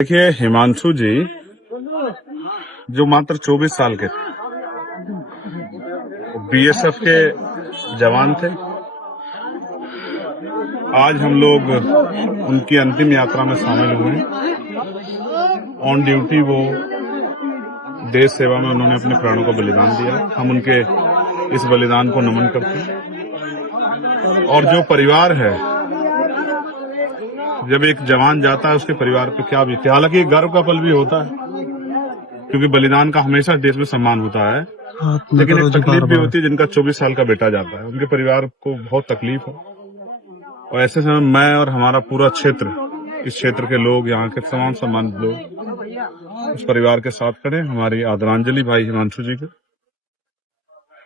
देखिए, हिमांशु जी जो मात्र 24 साल के थे, बीएसएफ के जवान थे। आज हम लोग उनकी अंतिम यात्रा में शामिल हुए हैं। ऑन ड्यूटी वो देश सेवा में उन्होंने अपने प्राणों का बलिदान दिया। हम उनके इस बलिदान को नमन करते हैं। और जो परिवार है, जब एक जवान जाता है उसके परिवार पे क्या बीतती है। हालांकि गर्व का पल भी होता है, क्योंकि बलिदान का हमेशा देश में सम्मान होता है, लेकिन एक तकलीफ भी होती है जिनका 24 साल का बेटा जाता है। उनके परिवार को बहुत तकलीफ हो, और ऐसे समय मैं और हमारा पूरा क्षेत्र, इस क्षेत्र के लोग, यहाँ के तमाम सम्मानित लोग उस परिवार के साथ खड़े। हमारी आदरांजलि भाई हिमांशु जी को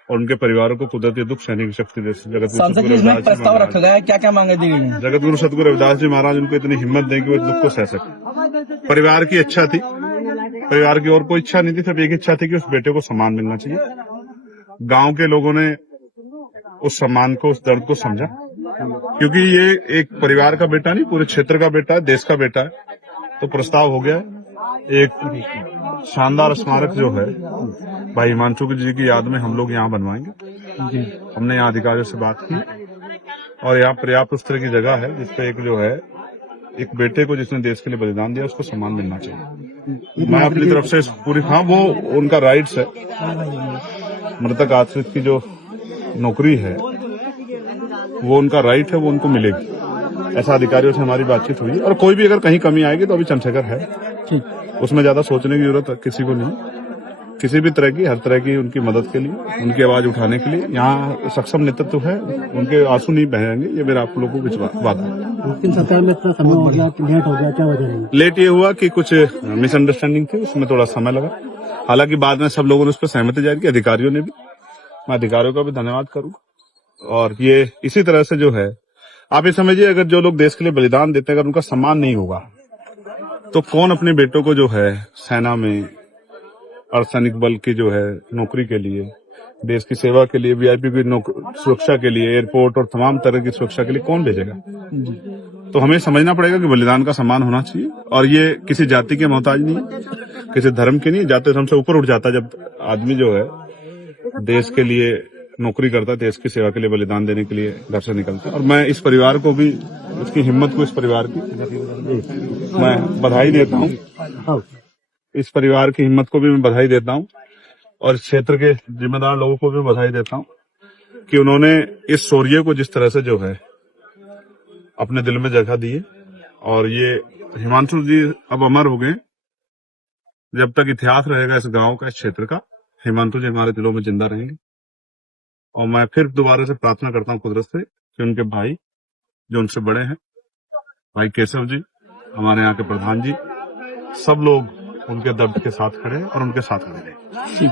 और उनके परिवारों को कुदरती दुख सहने की शक्ति दे। प्रस्ताव रखा गया है, क्या क्या मांगे दी गई? जगत गुरु सतगुरु रविदास जी महाराज उनको इतनी हिम्मत दें कि वो इस दुख को सह सके। परिवार की इच्छा थी, परिवार की और कोई इच्छा नहीं थी, सिर्फ एक इच्छा थी कि उस बेटे को सम्मान मिलना चाहिए। गांव के लोगों ने उस सम्मान को, उस दर्द को समझा, क्योंकि ये एक परिवार का बेटा नहीं, पूरे क्षेत्र का बेटा है, देश का बेटा है। तो प्रस्ताव हो गया, एक शानदार स्मारक जो है भाई हिमांशु जी की याद में हम लोग यहाँ बनवाएंगे। हमने यहाँ अधिकारियों से बात की और यहाँ पर्याप्त उस तरह की जगह है जिसपे एक जो है, एक बेटे को जिसने देश के लिए बलिदान दिया उसको सम्मान मिलना चाहिए। मैं अपनी तरफ से पूरी, हाँ वो उनका राइट्स है, मृतक आश्रित की जो नौकरी है वो उनका राइट है, वो उनको मिलेगी। ऐसा अधिकारियों से हमारी बातचीत हुई। और कोई भी अगर कहीं कमी आएगी तो अभी चंद्रशेखर है, उसमें ज्यादा सोचने की जरूरत किसी को नहीं। किसी भी तरह की, हर तरह की उनकी मदद के लिए, उनकी आवाज उठाने के लिए यहाँ सक्षम नेतृत्व है। उनके आंसू नहीं बहेंगे, ये मेरा आप लोगों को विश्वास बात है। समय हो गया, लेट हो गया, क्या वजह है? लेट ये हुआ कि कुछ मिसअंडरस्टैंडिंग थी, उसमें थोड़ा समय लगा। हालांकि बाद में सब लोगों ने उस पर सहमति जाहिर की, अधिकारियों ने भी। मैं अधिकारियों का भी धन्यवाद करूंगा। और ये इसी तरह से जो है, आप ये समझिए, अगर जो लोग देश के लिए बलिदान देते हैं, अगर उनका सम्मान नहीं होगा तो कौन अपने बेटों को जो है सेना में, अर्धसैनिक बल की जो है नौकरी के लिए, देश की सेवा के लिए, वीआईपी की सुरक्षा के लिए, एयरपोर्ट और तमाम तरह की सुरक्षा के लिए कौन भेजेगा? तो हमें समझना पड़ेगा कि बलिदान का सम्मान होना चाहिए। और ये किसी जाति के मोहताज नहीं, किसी धर्म के नहीं। जाति धर्म से ऊपर उठ जाता जब आदमी जो है देश के लिए नौकरी करता है, देश की सेवा के लिए बलिदान देने के लिए घर से निकलता है। और मैं इस परिवार को भी, उसकी हिम्मत को, इस परिवार की मैं बधाई देता हूँ। इस परिवार की हिम्मत को भी मैं बधाई देता हूँ और क्षेत्र के जिम्मेदार लोगों को भी बधाई देता हूँ कि उन्होंने इस शौर्य को जिस तरह से जो है अपने दिल में जगह दी है। और ये हिमांशु जी अब अमर हो गए। जब तक इतिहास रहेगा इस गांव का, इस क्षेत्र का, हिमांशु जी हमारे दिलों में जिंदा रहेंगे। और मैं फिर दोबारा से प्रार्थना करता हूँ कुदरत से कि उनके भाई जो उनसे बड़े हैं, भाई केशव जी, हमारे यहाँ के प्रधान जी, सब लोग उनके दर्द के साथ खड़े और उनके साथ खड़े रहे।